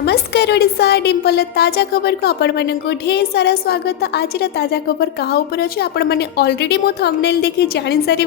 नमस्कार ओडिशा डिम्पल ताजा खबर को आपण मानक ढेर सारा स्वागत। आज ताजा खबर क्या उपर अच्छे आपण मैंने अलरेडी मो थंबनेल देखी जानी सारे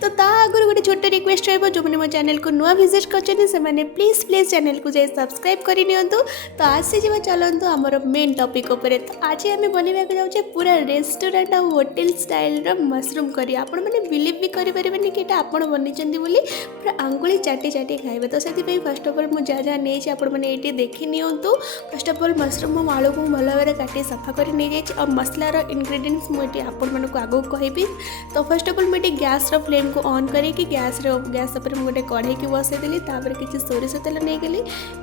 तो ता आगुरी गोटे छोट रिक्वेस्ट रही जो मैंने मो चैनल को नुआ विजिट कर प्लीज प्लीज चैनल को जाए सब्सक्राइब कर नियंतु। तो आज जा चलतु आमर मेन टॉपिक उपर। तो आज आम बनवा जाऊे पूरा रेस्टोरेंट और होटेल स्टाइल मशरूम करी। आपण मैंने बिलीव भी करें कि आपण बनी पूरा आंगुली चाटी चाटी खाइबे। तो से फर्स्ट ऑफ ऑल मुझे जहाँ जहाँ नहीं आपण मैंने ये देखी नियंतु। फर्स्ट ऑफ ऑल मशरूम आलू को भल भाव काटी सफा कर नहीं जाए और मसलार इंग्रेडिएंट्स मुझे आपण मानक आगो कहबी। तो फर्स्ट ऑफ ऑल मुझे गैस फ्लेम को ऑन करके गैस पर गोटे कढ़ाई की बसईदेली किसी सोरिष तेल नहीं गली।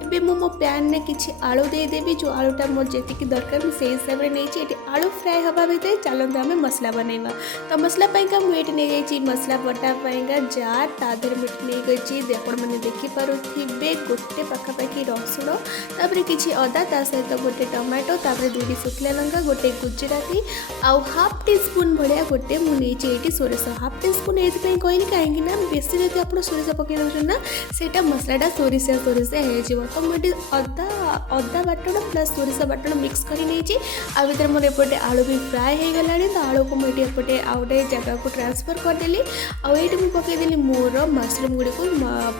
एवं मो पैन में किसी आलू देदेवी जो आलूटा मोर जी दरकार से हिसाब से नहीं आलू फ्राए हवा भितर चलते आम मसला बनवा। तो मसला मुझे नहीं जाइए मसला बटा जार तादर मुझे नहीं गई आपण मैंने देखिपे गोटे पखापाखि रसुण तापर किसी अदा ता सहित गोटे टमाटो तापर 2 शुखला लंका गोटे गुजराती आउ हाफ टी स्पून भाया गोटे मुझे सोरिष हाफ टी स्पून ये कहली कहीं बेसी जब आप सोरिष पकई दौर ना से मसलाटा सोरिषिया हो। तो मुझे अदा अदा बाटण प्लस सोरिष बाटण मिक्स कर आ भर मोर एपटे आलू भी फ्राए हो गला। तो आलू को मुझे एपटे आउ गोटे जगह को ट्रांसफर करदेली आईटी मुझे पकईदेली मोर मशरूम गुड़ी को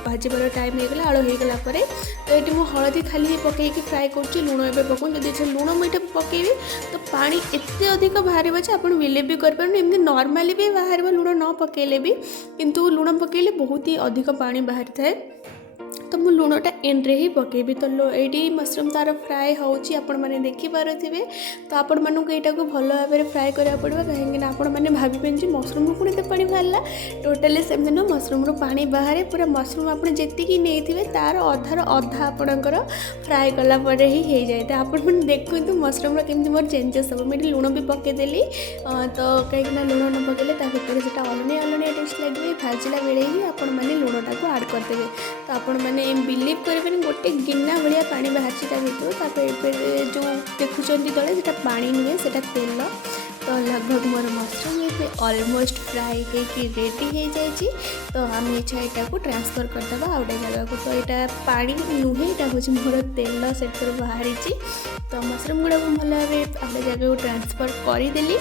भाजबार टाइम होगा आलू होगला। तो ये मुझे हलदी खाली पकईकि फ्राए कर लुण ए पकाऊँ जब लुण मुझे पकईबी तो पानी एत अधिक बाहर आप बिलीव भी करें एमती नॉर्मली भी बाहर लुण न पकईले भी किंतु लुण पकईले बहुत ही अधिक पानी बाहर थाए। तो मु लुणटा एंड्रे ही पकईबी। तो ये मशरूम तार फ्राए होने देखिपे। तो आपण मानक यहाँ को भल भाव में फ्राए करा पड़ो कहीं आपण मैंने भावे मशरूम पुणी तो पानी बाहर टोटाली सेमती नुह मशरूम पानी बाहर पूरा मशरूम आप जी नहीं तार अधार अधा आपणकर फ्राए कलापर ही हो जाए। तो आपण मैंने देखते मशरूम केमती मोर चेंजेस हम मुझे लुण भी पकईदेली। तो कहीं लुण न पकईले भर से अलनिया अलनिया टेस्ट लगे भाजला बेले ही आपण मैंने लुणटा को आड करदे। तो आपण मैंने बिलीव करें गोटे गिना भाया पानी बाहर जो देखुं तले से पानी नुहे से तेल। तो लगभग मोर मशरूम ये ऑलमोस्ट फ्राए होगी रेडी हो जाए। तो आम यहाँ को ट्रांसफर करदे आ गए जगह को। तो यहाँ पानी नुहे यहाँ हूँ मोर तेल से बाहरी। तो मशरूम गुड़ा को भल भाव आगे जगह को ट्रांसफर करदेली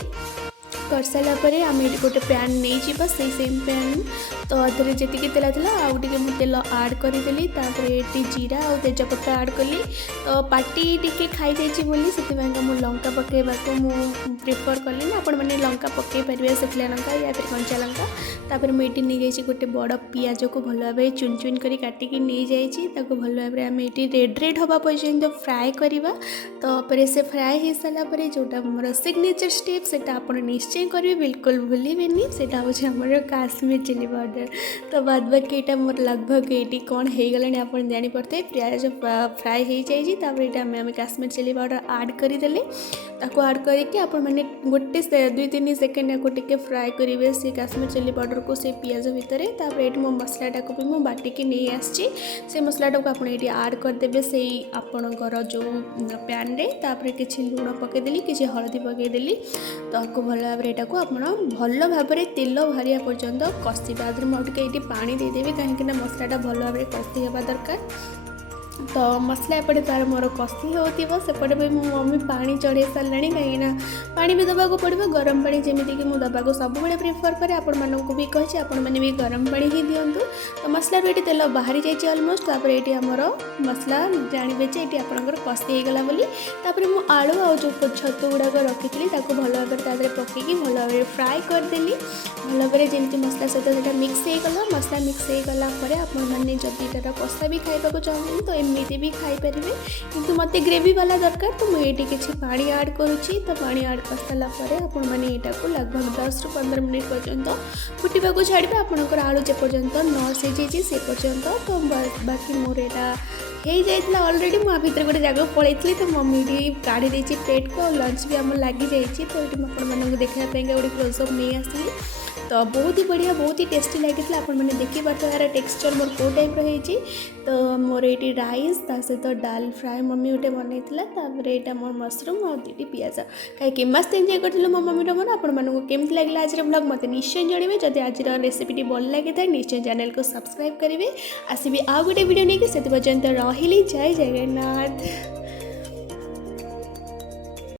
कर सारापर आम ये गोटे पैन नहीं जावा से सेम पैन। तो अधर जी तेल था आउ तेल आड करदेली ये जीरा और तेजपत्र आड कली। तो पार्टी टी खाई जाइए बोली से मुझे लंका पकेवा को प्रिफर कली ना आपण मैंने लंका पकई पारे शुखला लंका या फिर कंचा लंका। तापर मुझे नहीं जाइए गोटे बड़ पियाज को भल भाव चुन चुन कर काटिकी नहीं जाइए भल भाव आम ये रेड रेड हवा पर्यंत फ्राए करवा। तो से फ्राए हो सारापर जोटा मोर सिग्नेचर स्टेप से आप निश्चय करेंगे बिल्कुल भूलें से हूँ काश्मीर चिली पाउडर। तो बाद बाकी यहाँ मोर लगभग ये कौन हो गला आप जापे प्याज फ्राए हो जाइए। आम काश्मीर चिली पाउडर आड करदे आड करके आप गोटे 2-3 सेकेंड या टे फ्राए करेंगे से काश्मीर चिली पाउडर को से पियाज भितर। ये मो मसलाटा को भी मुझे बाटिकी नहीं आसी से मसलाटा को आप आड करदे से आपणकर जो पैन रे। तापर किसी लुण पकईदेली किसी हलदी पकईदेली तो भल भाव यहाँ को आप भल भाव में तेल बाहर पर्यंत कषिबा। मुझे ये पानी देदेवी कहीं मसलाटा भल भाव में कषि हवा दरकार। तो मसला एपटे तार मोर कषि होपटे भी मो मम्मी पानी चढ़े सारा कहीं पानी भी दबा पड़ो गरम पानी जमीक मुझे दबा सब प्रिफर करे आपण मानक भी कहे आपण मैंने भी गरम पानी ही दिंतु। तो मसला ये तेल बाहरी जाइए अलमोस्ट। तापर ये आमर मसला जानवे ये आपंकर कषि होगला बोली। तापर मु आलू आ जो छतु गुड़ाक रखी भल भाव में पकईकी भल भाव में फ्राए करदेली भल भाव में जमी मसला सहित मिक्स होगला। मसला मिक्स होगला आपने जदि तार कषा भी खाइबा चाहूँ तो एमती भी खाईपर किंतु मत ग्रेवी वाला दरकार। तो मुझे किसी पानी आड करुच्ची। तो पानी आड कर सारापर आपण मैंने यहाँ को लगभग 10 ରୁ 15 मिनट पर्यंत फुटा को छाड़े आपंकर आलू जेपर्यंत न सीझे से पर्यंत। तो बाकी मोर यहाँ हो जाता अलरेडी मुझे भितर गोटे जगह पलैली। तो मम्मी काढ़ी देती प्लेट को लंच भी आम लगी जाइए। तो ये आपण देखा गोटे क्लोजअप नहीं आसली। तो बहुत ही बढ़िया बहुत ही टेस्टी लगी आपण मैंने देखी पार्थ यार टेक्सचर मोर को टाइप रही। तो मोर ये राइस ता सहित डाल फ्राए मम्मी गोटे बनई यहाँ मोर मसरूम और 2टी पियाज खाई मस्त एंजय करूँ मो मम्मी मन आपको केमती लगे आज ब्लॉग मत निश्चय जनइबे। जदि आज रेसिपी भल लगी था निश्चय चैनल को सब्सक्राइब करेंगे। आसबि आउ गोटे वीडियो नहीं कि से पर्यंत रही जय जगन्नाथ।